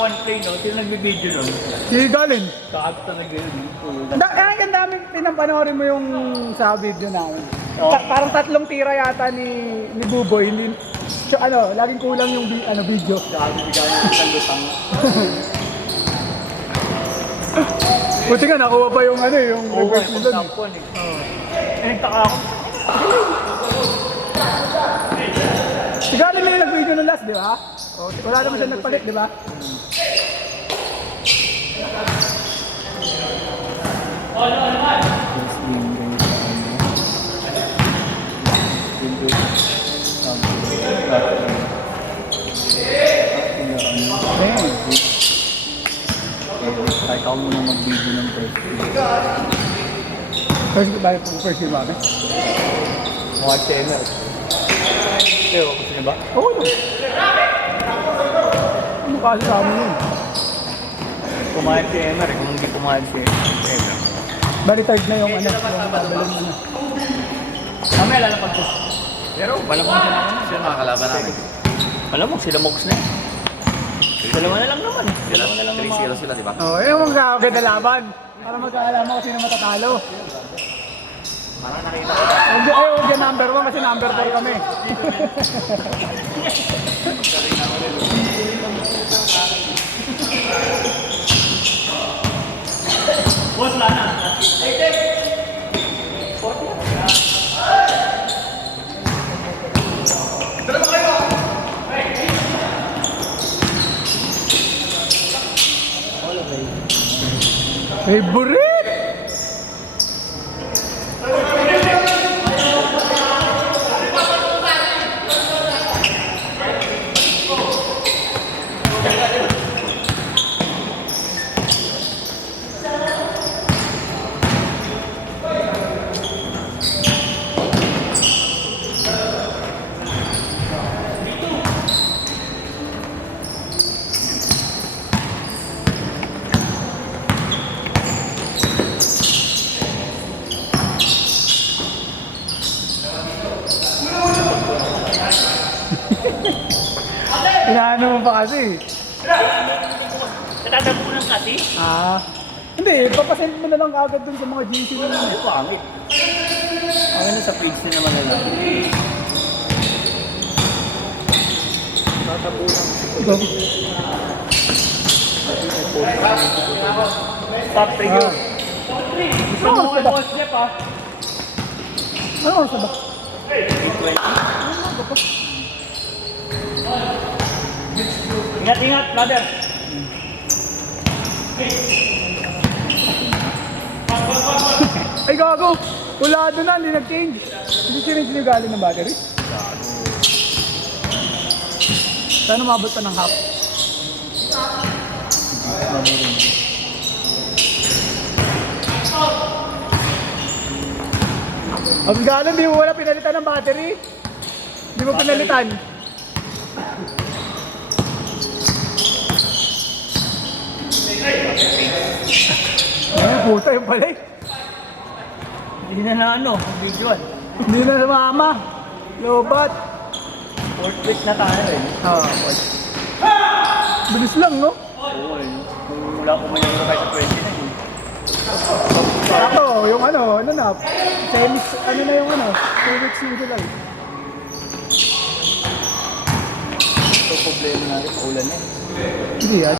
one play, no? Sino nagbibideo nun? Hindi galing. Kaag talaga yun. Ang dami pinapanoorin mo yung sa video namin. Oo. Parang 3 tira yata ni Buboy. Hindi, laging kulang yung video. Kaag bigay ng isang lutang. Buti nga nakuha pa yung yung Oo, reverse yung nila. top one eh. Nagtaka ako. Si galing na yung nag-video ng last, di ba? Wala naman siya nagpalit, di ba? Kahit ako muna mag-video ng first First game ba? mga channel. Pero, gusto niyo ba? Oo naman. Ano kasi sa amin yun? Kumain si Emer, kung hindi kumain si Emer. Bali third na yung babalon na. Kami lalapag ko. Pero, malamang sila naman. Sino makakalaban namin? Malamang sila Mox na eh. Dalawa na lang naman. Dalawa na lang naman. 3-0 sila, di ba? Yung mga kaganda laban. Para magkaalaman kung sino matatalo. Parang nakita ko. Huwag yan number 1 kasi number 4 kami. Boss, lana. Favorite! Inaano mo pa kasi. Natatabunan kasi. Hindi, papasend mo na lang agad dun sa mga GC na lang. Pangit. Ang na sa page na naman nila. Natatabunan. Stop trigger. Gusto mo kay Boss Jeff ah. Ano oras na ba? Ingat, brother. Ay gago! Wala doon na, hindi nag-change. Hindi siya yung galing ng battery. Sana mabot pa ng half. Ang galing, di mo wala pinalitan ng battery. Di mo pinalitan. Ay, puta yung pala eh. Hindi na videoan. Hindi na sumama. Lobat. Fourth week na tayo eh. Bilis lang, no? Oo eh. Kung wala ko man yung kahit sa 20 na eh. Ako, yung ano na, semis, na yung 2 weeks yung July. Ito problema natin, paulan na eh. Hindi